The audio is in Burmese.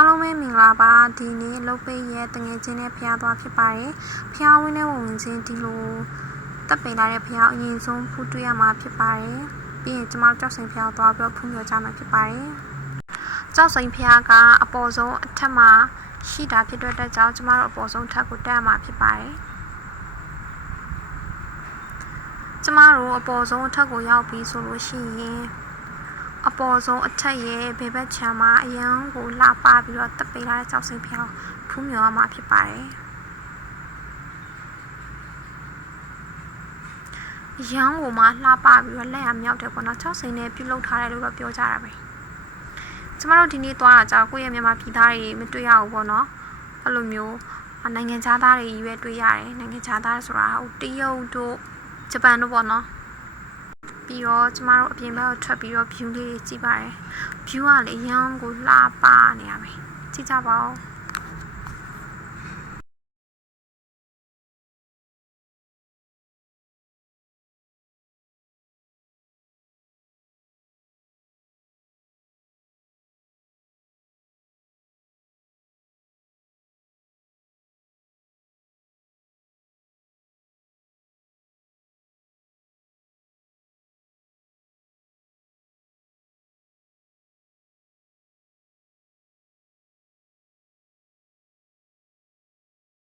အားလုံးပဲမင်္ဂလာပါဒီနေ့လုတ်ပိတ်ရဲ့တငယ်ချင်းနဲ့ဖျားသွားဖြစ်ပါတယ်ဖျားဝင်းနဲ့ဝင်ချင်းဒီလိုတက်ပင်လာတဲ့ဖျားအရင်ဆုံးဖူးတွေ့ရမှာဖြစ်ပါတယ်ပြီးရင်ကျမတို့ကြောက်စိန်ဖျားသွားပြီးတော့ဖူးမြော်ကြမှာဖြစ်ပါတယ်ကြောက်စိန်ဖျားကအပေါ်ဆုံးအထက်မှာရှိတာဖြစ်တဲ့အတွက်ကြောင့်ကျမတို့အပေါ်ဆုံးထပ်ကိုတက်ရမှာဖြစ်ပါတယ်ကျမတို့အပေါ်ဆုံးအထက်ကိုရောက်ပြီးဆိုလို့ရှိရင်အပေါ်ဆုံးအထက်ရဲ့ဘေးဘက်ခြမ်းမှာအရန်ကိုလှပပြီးတော့တက်ပေးလာတဲ့ကြောက်စိန်ဖျားဖူးမြော်ရမှာဖြစ်ပါတယ်ရန်ကိုမှလှပပြီးတော့လက်ရမြောက်တယ်ပေါ့နော်ကြောက်စိန်နဲ့ပြုလုပ်ထားတယ်လို့တော့ပြောကြတာပဲကျမတို့ဒီနေ့သွားတာကြောင့်ကိုယ့်ရဲ့မြန်မာပြည်သားတွေမတွေ့ရဘူးပေါ့နော်အဲ့လိုမျိုးနိုင်ငံခြားသားတွေကြီးပဲတွေ့ရတယ်နိုင်ငံခြားသားဆိုတာဟိုတရုတ်တို့ဂျပန်တို့ပေါ့နော်ပြီးတော့ကျမတို့အပြင်ဘက်ကိုထွက်ပြီးတော့ view လေးကြည့်ပါတယ် view ကလေရန်ကိုလှပနေရမယ်ကြည့်ကြပါဦး